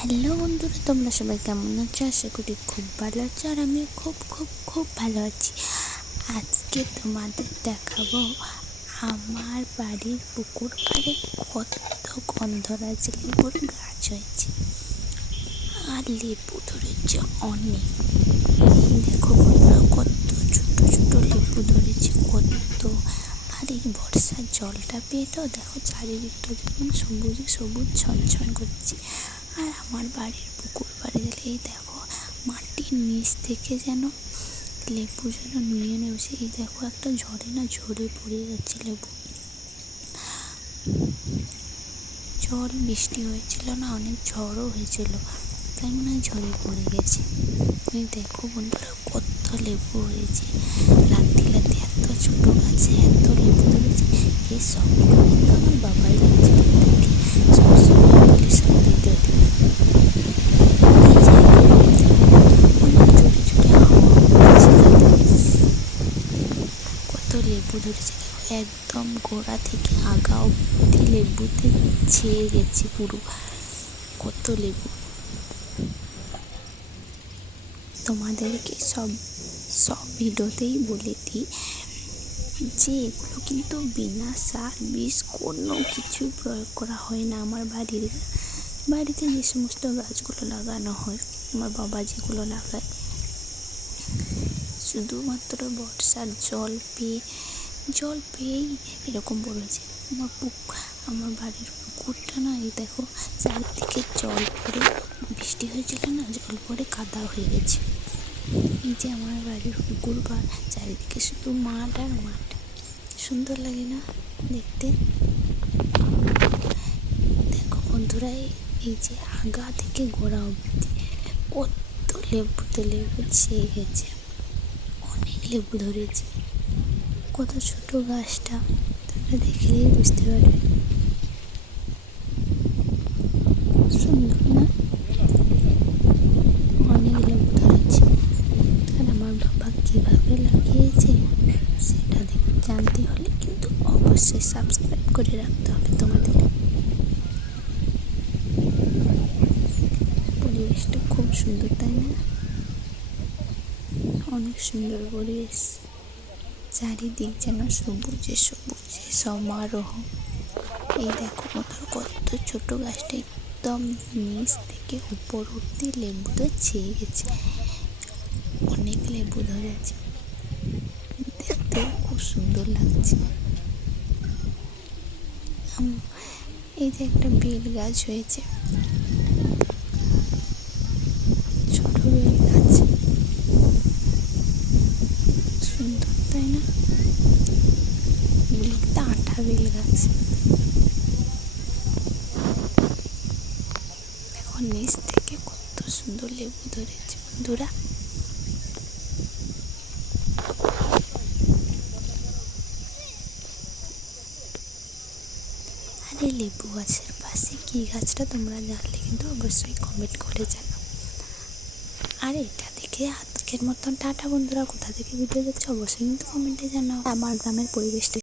Hello বন্ধুরা তোমরা সবাই কেমন আছো? আশা করি খুব ভালো আছো আর আমি খুব খুব খুব ভালো আছি। আজকে তোমাদের দেখাবো আমার বাড়ির পুকুর পাড়ে কত গন্ধরাজ লেবুর গাছ হয়েছে। আর লেবু ধরেছে অনেক। দেখো বন্ধুরা, কত ছোট ছোট লেবু ধরেছে, কত। আর এই বর্ষার জলটা পেয়ে তো দেখো চারিদিকটা যেমন সবুজে সবুজ ছনছন করছে। আর আমার বাড়ির পুকুর পাড়ে গেলে এই দেখো, মাটির নিচ থেকে যেন লেবু যেন নুয়ে নেমেছে এই দেখো একটা ঝড়ে না ঝরে পড়ে যাচ্ছে লেবু। জল বৃষ্টি হয়েছিল না, অনেক ঝড়ও হয়েছিল, তাই মনে হয় ঝরে পড়ে গেছে। এই দেখো বন্ধুরা, কত লেবু হয়েছে লাত্তি লাত্তি এত ছোটো গাছে, এত লেবু ধরেছে এই সবগুলো কিন্তু আমার বাবাই লেগেছে দেখি সবসময় বলি সব ভিডিওতে এই জায়গাগুলোতে অনেক জোরে জোরে হাওয়া বইছে কত ধরেছে একদম গোড়া থেকে আগা অব্দি লেবুতে ছেয়ে গেছে পুরো। কত লেবু। তোমাদেরকে সব সব ভিডিওতেই বলে দিই যে এগুলো কিন্তু বিনা সার বিষ কোনো কিছুই প্রয়োগ করা হয় না। আমার বাড়ির বাড়িতে যে সমস্ত গাছগুলো লাগানো হয়, আমার বাবা যেগুলো লাগায়, শুধুমাত্র বর্ষার জল পেয়ে জল পেয়েই এরকম হয়েছে আমার পুক, আমার বাড়ির পুকুরটা না, এই দেখো, চারিদিকে জল পড়ে, বৃষ্টি হয়েছিল না, জল পড়ে কাদা হয়ে গেছে। এই যে আমার বাড়ির পুকুর পাড় চারিদিকে শুধু মাঠ আর মাঠ। সুন্দর লাগে না দেখতে? দেখো বন্ধুরা, এই যে আগা থেকে গোড়া অবধি কত লেবুতে লেবু ছেয়ে গেছে। অনেক লেবু ধরেছে। কত ছোট গাছটা, তোমরা দেখলেই বুঝতে পারবে। সুন্দর না? অনেক লেবু ধরেছে। আর আমার বাবা কীভাবে লাগিয়েছে, সেটা জানতে হলে কিন্তু অবশ্যই সাবস্ক্রাইব করে রাখতে হবে তোমাদের। পরিবেশটা খুব সুন্দর, তাই না? অনেক সুন্দর পরিবেশ। চারিদিক যেন সবুজে সবুজে সমারোহ। এই দেখো ওটার কত ছোট গাছটা একদম নিচ থেকে উপর অব্দি লেবুটা ছেয়ে গেছে। অনেক লেবু ধরেছে। দেখতেও খুব সুন্দর লাগছে। এই যে একটা বেল গাছ হয়েছে ছোট বেল গাছ সুন্দর তাই না এগুলো কিন্তু আঠা বেল গাছ দেখো নিচ থেকে কত সুন্দর লেবু ধরেছে বন্ধুরা আর লেবু গাছের পাশে কী গাছটা তোমরা জানলে কিন্তু অবশ্যই কমেন্ট করে জানাও আর এটা দেখে আজকের মতন টাটা বন্ধুরা কোথা থেকে ভিডিও দেখছ অবশ্যই কিন্তু কমেন্টে জানাও আমার গ্রামের পরিবেশটা